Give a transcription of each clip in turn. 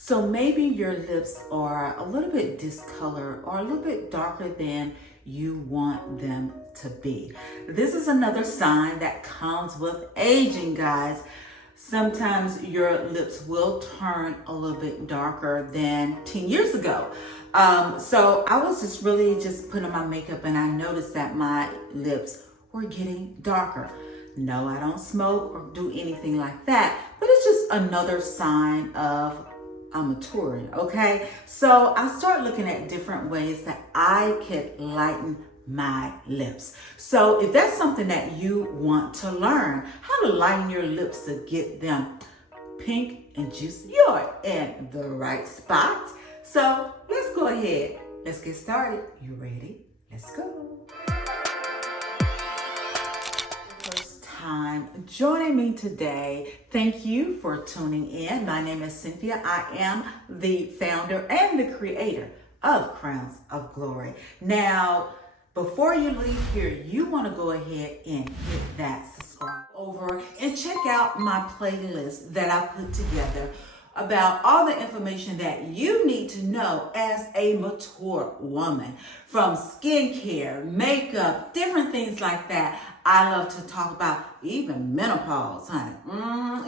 So maybe your lips are a little bit discolored or a little bit darker than you want them to be. This is another sign that comes with aging, guys. Sometimes your lips will turn a little bit darker than 10 years ago. So I was just putting on my makeup and I noticed that my lips were getting darker. No, I don't smoke or do anything like that, but it's just another sign of I'm maturing, okay? So I start looking at different ways that I could lighten my lips. So if that's something that you want to learn, how to lighten your lips to get them pink and juicy, you're in the right spot. So let's go ahead. Let's get started. You ready? Let's go. First time joining me today, thank you for tuning in. My name is Cynthia. I am the founder and the creator of Crowns of Glory. Now, before you leave here, you want to go ahead and hit that subscribe over and check out my playlist that I put together about all the information that you need to know as a mature woman, from skincare, makeup, different things like that. I love to talk about even menopause, honey.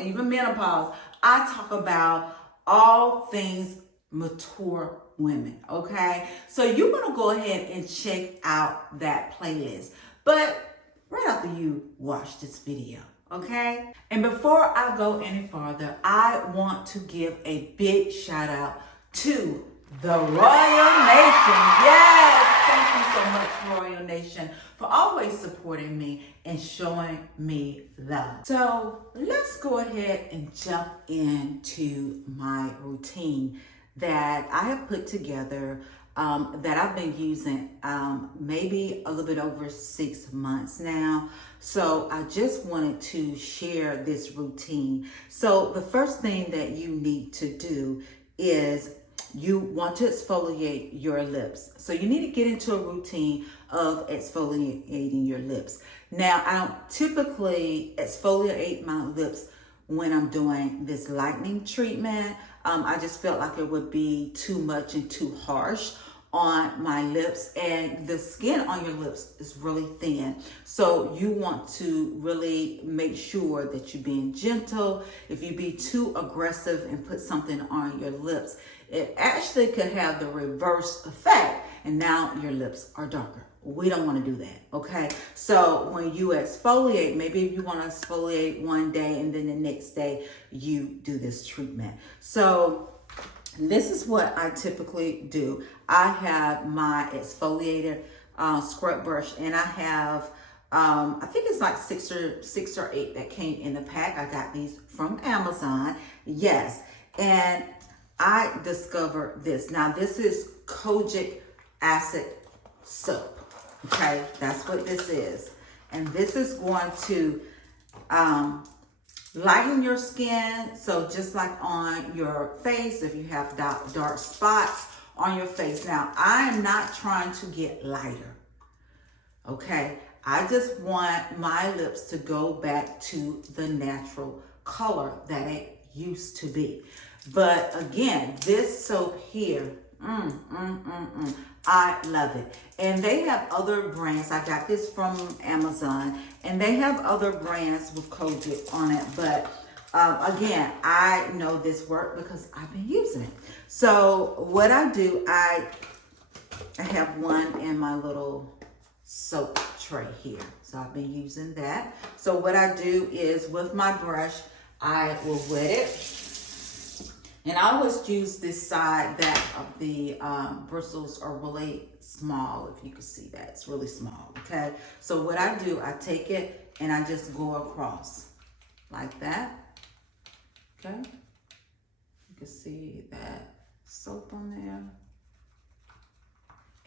Even menopause. I talk about all things mature women, okay? So you want to go ahead and check out that playlist, but right after you watch this video, okay? And before I go any farther, I want to give a big shout out to the Royal Nation. Yes, thank you so much, Royal Nation, for always supporting me and showing me love. So let's go ahead and jump into my routine that I have put together, that I've been using maybe a little bit over 6 months now. So I just wanted to share this routine. So the first thing that you need to do is you want to exfoliate your lips. So you need to get into a routine of exfoliating your lips. Now, I don't typically exfoliate my lips when I'm doing this lightening treatment. I just felt like it would be too much and too harsh on my lips, and the skin on your lips is really thin. So you want to really make sure that you're being gentle. If you be too aggressive and put something on your lips, it actually could have the reverse effect, and now your lips are darker. We don't want to do that, okay? So when you exfoliate, maybe you want to exfoliate one day and then the next day you do this treatment. So this is what I typically do. I have my exfoliator scrub brush, and I have, I think it's like six or eight that came in the pack. I got these from Amazon, yes. And I discovered this. Now this is Kojic acid soap. Okay, that's what this is. And this is going to lighten your skin. So just like on your face, if you have dark spots on your face. Now, I am not trying to get lighter. Okay, I just want my lips to go back to the natural color that it used to be. But again, this soap here, I love it. And they have other brands. I got this from Amazon, and they have other brands with Kojic on it. But again, I know this works because I've been using it. So what I do, I have one in my little soap tray here. So I've been using that. So what I do is with my brush, I will wet it. And I always use this side that the bristles are really small, if you can see that. It's really small, okay? So what I do, I take it and I just go across like that, okay? You can see that soap on there.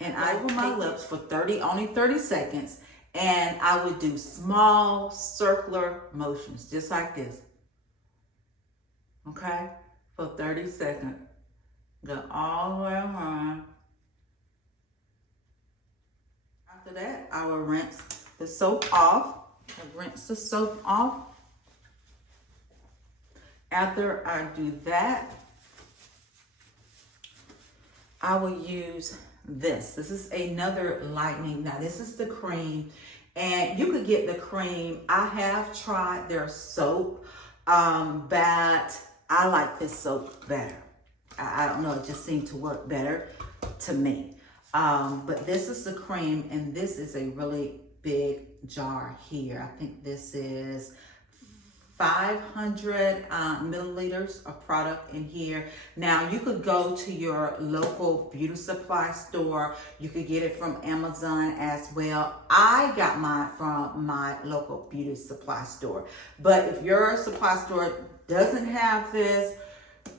And I over my lips for only 30 seconds, and I would do small circular motions, just like this, okay? For 30 seconds. Go all the way around. After that, I will rinse the soap off. After I do that, I will use this. This is another lightening. Now this is the cream, and you could get the cream. I have tried their soap, but I like this soap better. I don't know, it just seemed to work better to me. But this is the cream, and this is a really big jar here. I think this is 500 milliliters of product in here. Now you could go to your local beauty supply store. You could get it from Amazon as well. I got mine from my local beauty supply store. But if your supply store doesn't have this,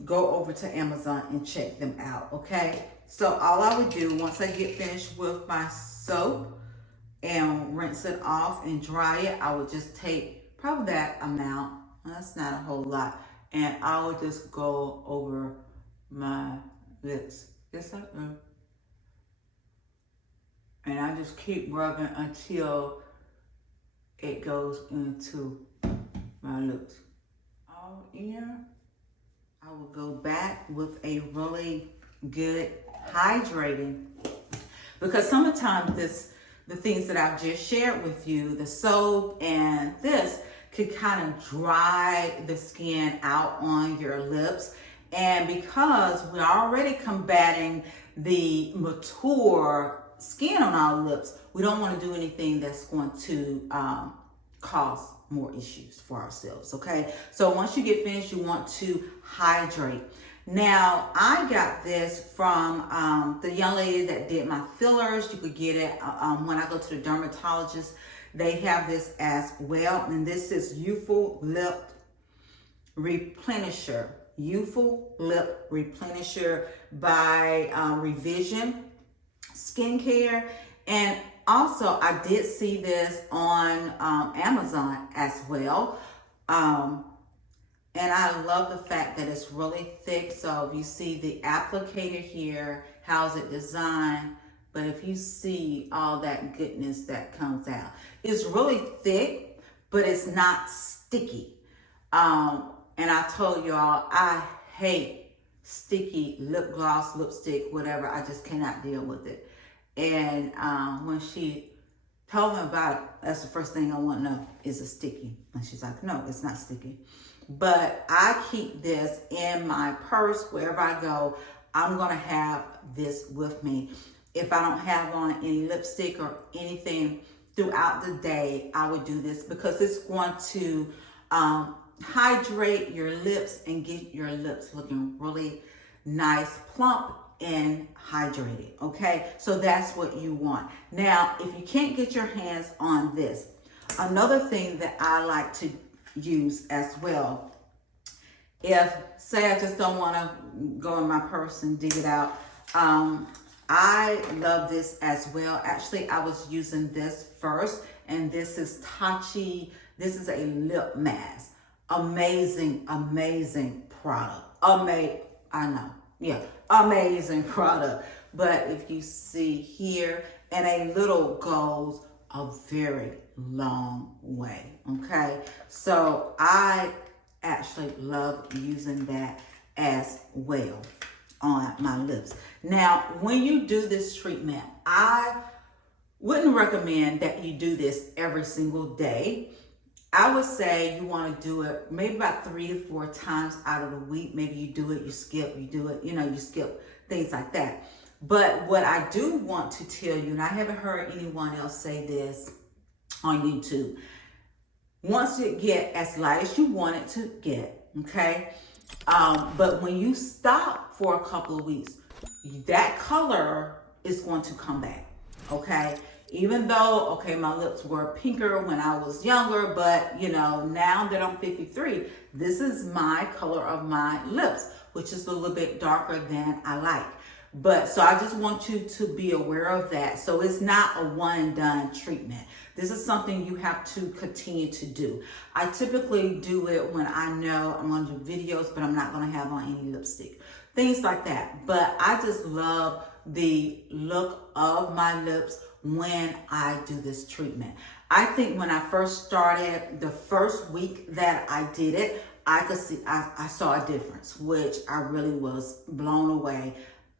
go over to Amazon and check them out, okay? So all I would do once I get finished with my soap and rinse it off and dry it, I would just take probably that amount. That's not a whole lot. And I would just go over my lips. Just like that. And I just keep rubbing until it goes into my lips. All in. I will go back with a really good hydrating, because sometimes the things that I've just shared with you, the soap and this, could kind of dry the skin out on your lips. And because we're already combating the mature skin on our lips, we don't want to do anything that's going to cause more issues for ourselves, okay? So once you get finished, you want to hydrate. Now, I got this from the young lady that did my fillers. You could get it when I go to the dermatologist. They have this as well. And this is Youthful Lip Replenisher. Youthful Lip Replenisher by Revision Skincare. And also, I did see this on Amazon as well. And I love the fact that it's really thick. So if you see the applicator here, how's it designed? But if you see all that goodness that comes out, it's really thick, but it's not sticky. And I told y'all, I hate sticky lip gloss, lipstick, whatever. I just cannot deal with it. And when she told me about it, that's the first thing I want to know, is it sticky? And she's like, no, it's not sticky. But I keep this in my purse wherever I go. I'm going to have this with me. If I don't have on any lipstick or anything throughout the day, I would do this because it's going to hydrate your lips and get your lips looking really nice, plump, and hydrated, okay? So that's what you want. Now, if you can't get your hands on this, another thing that I like to use as well, if, say I just don't want to go in my purse and dig it out, I love this as well. Actually, I was using this first, and this is Tatcha. This is a lip mask. Amazing, amazing product. Amazing product. But if you see here, and a little goes a very long way, okay? So I actually love using that as well on my lips. Now, when you do this treatment, I wouldn't recommend that you do this every single day. I would say you want to do it maybe about 3 to 4 times out of the week. Maybe you do it, you skip, you do it, you skip, things like that. But what I do want to tell you, and I haven't heard anyone else say this on YouTube, once it get as light as you want it to get, okay? But when you stop for a couple of weeks, that color is going to come back, okay? Even though, okay, my lips were pinker when I was younger, but now that I'm 53, this is my color of my lips, which is a little bit darker than I like. But so I just want you to be aware of that. So it's not a one and done treatment. This is something you have to continue to do. I typically do it when I know I'm going to do videos, but I'm not going to have on any lipstick. Things like that. But I just love the look of my lips when I do this treatment. I think when I first started, the first week that I did it, I could see, I saw a difference, which I really was blown away.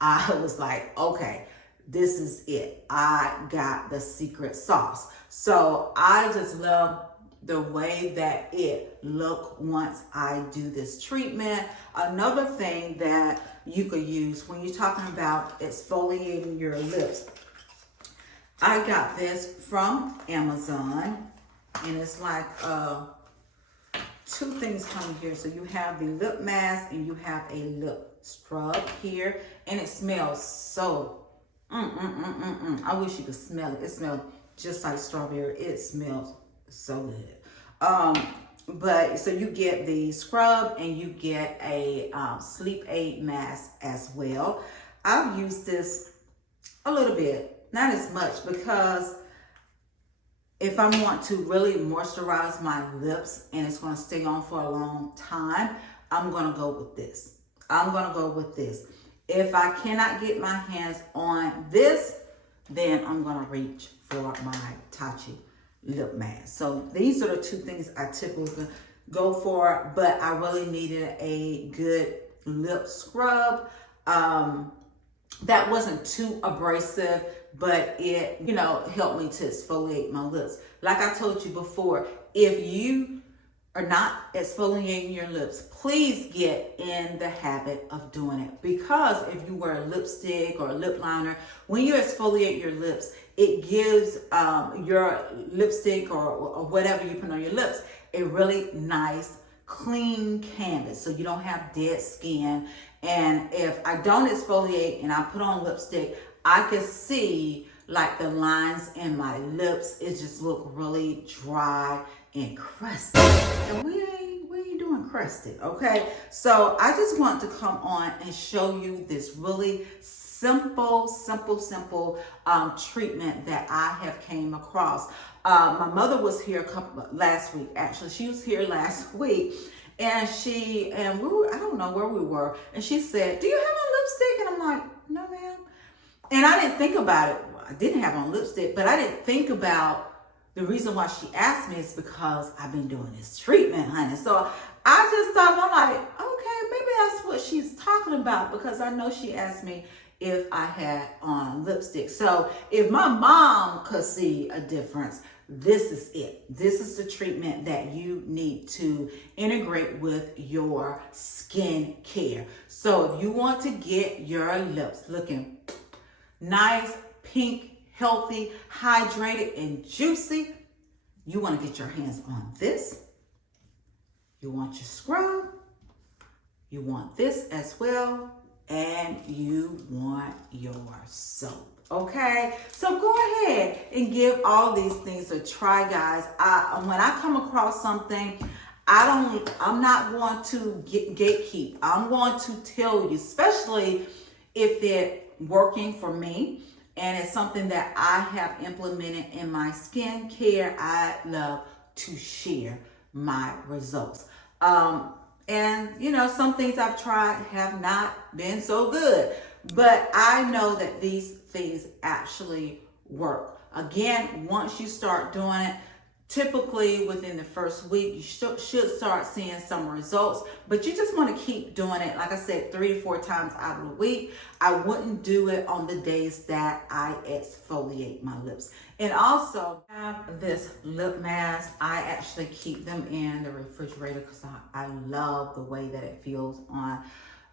I was like, okay, this is it. I got the secret sauce. So I just love the way that it look once I do this treatment. Another thing that you could use when you're talking about exfoliating your lips, I got this from Amazon, and it's like two things coming here. So you have the lip mask and you have a lip scrub here, and it smells so I wish you could smell it. It smells just like strawberry. It smells so good. But so you get the scrub and you get a sleep aid mask as well. I've used this a little bit, not as much, because if I want to really moisturize my lips and it's going to stay on for a long time, I'm going to go with this. If I cannot get my hands on this, then I'm going to reach for my Tatcha lip mask. So these are the two things I typically go for, but I really needed a good lip scrub that wasn't too abrasive, but it, you know, helped me to exfoliate my lips. Like I told you before, if you are not exfoliating your lips, please get in the habit of doing it. Because if you wear a lipstick or a lip liner, when you exfoliate your lips, it gives your lipstick or whatever you put on your lips a really nice, clean canvas, so you don't have dead skin. And if I don't exfoliate and I put on lipstick, I can see like the lines in my lips. It just look really dry and crusty, and we ain't doing crusty, okay? So I just want to come on and show you this really simple treatment that I have came across. My mother was here last week. Actually, she was here last week, and we were, I don't know where we were, and she said, "Do you have on lipstick?" And I'm like, "No, ma'am." And I didn't think about it. I didn't have on lipstick, but I didn't think about the reason why she asked me is because I've been doing this treatment, honey. So I just thought, I'm like, okay, maybe that's what she's talking about, because I know she asked me if I had on lipstick. So if my mom could see a difference, this is it. This is the treatment that you need to integrate with your skin care. So if you want to get your lips looking nice, pink, healthy, hydrated, and juicy, you want to get your hands on this. You want your scrub. You want this as well. And you want your soap. Okay, so go ahead and give all these things a try, guys. When I come across something, I'm not going to gatekeep. I'm going to tell you, especially if it's working for me and it's something that I have implemented in my skincare. I love to share my results. And you know, some things I've tried have not been so good, but I know that these things actually work. Again, once you start doing it, typically within the first week, you should start seeing some results, but you just want to keep doing it. Like I said, 3 to 4 times out of the week. I wouldn't do it on the days that I exfoliate my lips. And also I have this lip mask. I actually keep them in the refrigerator because I love the way that it feels on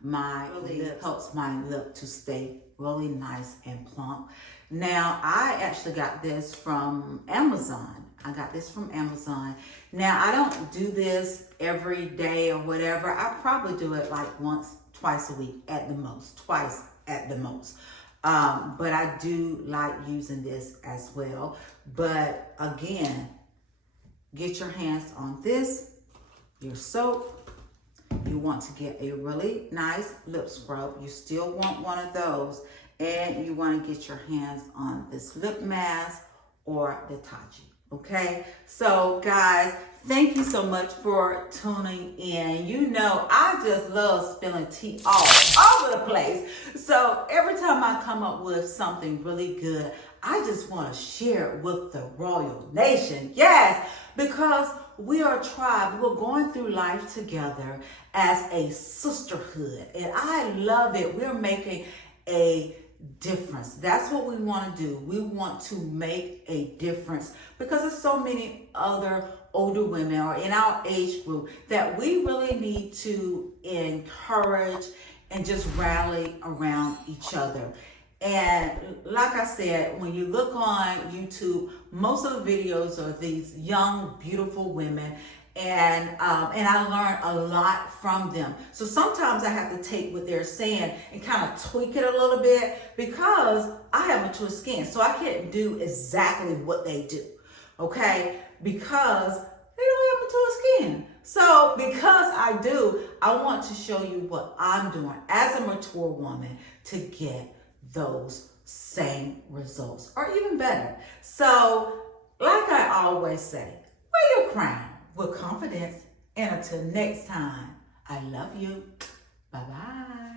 my lip. Helps my lip to stay really nice and plump. Now, I actually got this from Amazon. Now, I don't do this every day or whatever. I probably do it like once, twice a week at the most, twice at the most. But I do like using this as well. But again, get your hands on this, your soap. You want to get a really nice lip scrub. You still want one of those. And you want to get your hands on this lip mask or the Tatcha. Okay, so guys, thank you so much for tuning in. You know, I just love spilling tea all over the place. So every time I come up with something really good, I just want to share it with the Royal Nation. Yes, because we are a tribe. We're going through life together as a sisterhood. And I love it. We're making a difference. That's what we want to do. We want to make a difference because there's so many other older women or in our age group that we really need to encourage and just rally around each other. And like I said, when you look on YouTube, most of the videos are these young, beautiful women, and I learn a lot from them. So sometimes I have to take what they're saying and kind of tweak it a little bit because I have mature skin, so I can't do exactly what they do, okay? Because they don't have mature skin. So because I do, I want to show you what I'm doing as a mature woman to get those same results or even better. So like I always say, wear your crown with confidence, and until next time, I love you. Bye-bye.